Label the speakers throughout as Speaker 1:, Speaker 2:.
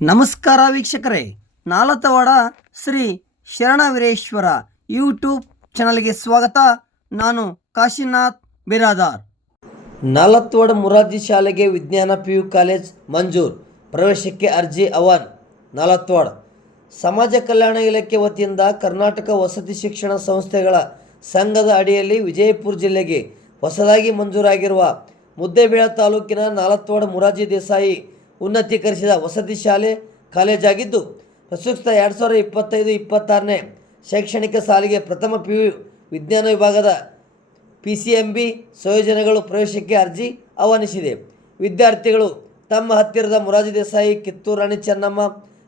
Speaker 1: ನಮಸ್ಕಾರ ವೀಕ್ಷಕರೇ. ನಾಲತವಾಡ ಶ್ರೀ ಶರಣ ಶರಣವೀರೇಶ್ವರ ಯೂಟ್ಯೂಬ್ ಚಾನಲ್ಗೆ ಸ್ವಾಗತ. ನಾನು ಕಾಶಿನಾಥ್ ಬಿರಾದಾರ್. ನಾಲತ್ವಾಡ ಮುರಾರ್ಜಿ ಶಾಲೆಗೆ ವಿಜ್ಞಾನ ಪಿ ಯು ಕಾಲೇಜ್ ಮಂಜೂರ್. ಪ್ರವೇಶಕ್ಕೆ ಅರ್ಜಿ ಅವನ್. ನಾಲತ್ವಾಡ ಸಮಾಜ ಕಲ್ಯಾಣ ಇಲಾಖೆ ವತಿಯಿಂದ ಕರ್ನಾಟಕ ವಸತಿ ಶಿಕ್ಷಣ ಸಂಸ್ಥೆಗಳ ಸಂಘದ ಅಡಿಯಲ್ಲಿ ವಿಜಯಪುರ ಜಿಲ್ಲೆಗೆ ಹೊಸದಾಗಿ ಮಂಜೂರಾಗಿರುವ ಮುದ್ದೇಬೇಳ ತಾಲೂಕಿನ ನಾಲತ್ವಾಡ ಮುರಾರ್ಜಿ ದೇಸಾಯಿ ಉನ್ನತೀಕರಿಸಿದ ವಸತಿ ಶಾಲೆ ಕಾಲೇಜಾಗಿದ್ದು ಪ್ರಸ್ತುತ ಎರಡು ಸಾವಿರದ ಇಪ್ಪತ್ತೈದು ಇಪ್ಪತ್ತಾರನೇ ಶೈಕ್ಷಣಿಕ ಸಾಲಿಗೆ ಪ್ರಥಮ ಪಿ ಯು ವಿಜ್ಞಾನ ವಿಭಾಗದ ಪಿ ಸಿ ಎಂ ಬಿ ಸಂಯೋಜನೆಗಳು ಪ್ರವೇಶಕ್ಕೆ ಅರ್ಜಿ ಆಹ್ವಾನಿಸಿದೆ. ವಿದ್ಯಾರ್ಥಿಗಳು ತಮ್ಮ ಹತ್ತಿರದ Morarji Desai, Kittur Rani Chennamma,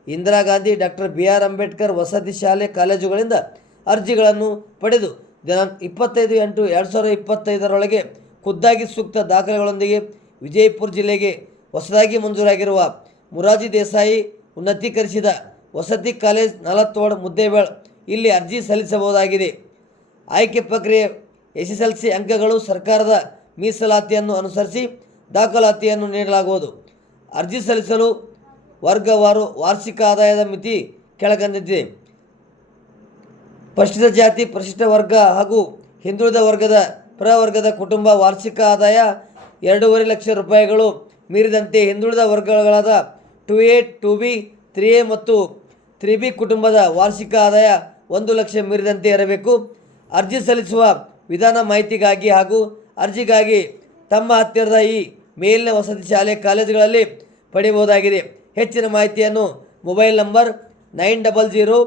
Speaker 1: Indira Gandhi, doctor B R Ambedkar ವಸತಿ ಶಾಲೆ ಕಾಲೇಜುಗಳಿಂದ ಅರ್ಜಿಗಳನ್ನು ಪಡೆದು ದಿನಾಂಕ ಇಪ್ಪತ್ತೈದು ಎಂಟು ಎರಡು ಸಾವಿರದ ಇಪ್ಪತ್ತೈದರೊಳಗೆ ಖುದ್ದಾಗಿ ಸೂಕ್ತ ದಾಖಲೆಗಳೊಂದಿಗೆ ವಿಜಯಪುರ ಜಿಲ್ಲೆಗೆ ಹೊಸದಾಗಿ ಮಂಜೂರಾಗಿರುವ ಮುರಾಜಿ ದೇಸಾಯಿ ಉನ್ನತೀಕರಿಸಿದ ವಸತಿ ಕಾಲೇಜ್ ನಲತ್ತೋಡ್ ಮುದ್ದೇಬೇಳ್ ಇಲ್ಲಿ ಅರ್ಜಿ ಸಲ್ಲಿಸಬಹುದಾಗಿದೆ. ಆಯ್ಕೆ ಪ್ರಕ್ರಿಯೆ ಎಸ್ ಎಸ್ ಎಲ್ ಸಿ ಅಂಕಗಳು ಸರ್ಕಾರದ ಮೀಸಲಾತಿಯನ್ನು ಅನುಸರಿಸಿ ದಾಖಲಾತಿಯನ್ನು ನೀಡಲಾಗುವುದು. ಅರ್ಜಿ ಸಲ್ಲಿಸಲು ವರ್ಗವಾರು ವಾರ್ಷಿಕ ಆದಾಯದ ಮಿತಿ ಕೆಳಕಂದಿದೆ ಪರಿಶಿಷ್ಟ ಜಾತಿ, ಪರಿಶಿಷ್ಟ ವರ್ಗ ಹಾಗೂ ಹಿಂದುಳಿದ ವರ್ಗದ ಪ್ರವರ್ಗದ ಕುಟುಂಬ ವಾರ್ಷಿಕ ಆದಾಯ ಎರಡೂವರೆ ಲಕ್ಷ ರೂಪಾಯಿಗಳು ಮೀರಿದಂತೆ ಹಿಂದುಳಿದ ವರ್ಗಗಳಾದ two A two B three A ಮತ್ತು ತ್ರೀ ಬಿ ಕುಟುಂಬದ ವಾರ್ಷಿಕ ಆದಾಯ ಒಂದು ಲಕ್ಷ ಮೀರಿದಂತೆ ಇರಬೇಕು. ಅರ್ಜಿ ಸಲ್ಲಿಸುವ ವಿಧಾನ ಮಾಹಿತಿಗಾಗಿ ಹಾಗೂ ಅರ್ಜಿಗಾಗಿ ತಮ್ಮ ಹತ್ತಿರದ ಈ ಮೇಲಿನ ವಸತಿ ಶಾಲೆ ಕಾಲೇಜುಗಳಲ್ಲಿ ಪಡೆಯಬಹುದಾಗಿದೆ. ಹೆಚ್ಚಿನ ಮಾಹಿತಿಯನ್ನು mobile number nine double zero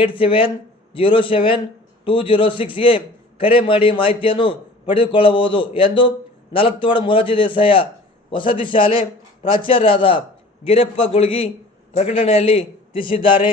Speaker 1: eight seven zero seven two zero ಸಿಕ್ಸ್ಗೆ ಕರೆ ಮಾಡಿ ಮಾಹಿತಿಯನ್ನು ಪಡೆದುಕೊಳ್ಳಬಹುದು ಎಂದು ನಲತ್ತೋಡ ಮೊರಾರ್ಜಿ ದೇಸಾಯ ವಸತಿ ಶಾಲೆ ಪ್ರಾಚಾರ್ಯರಾದ ಗಿರಪ್ಪ ಗುಳ್ಗಿ ಪ್ರಕಟಣೆಯಲ್ಲಿ ತಿಳಿಸಿದ್ದಾರೆ.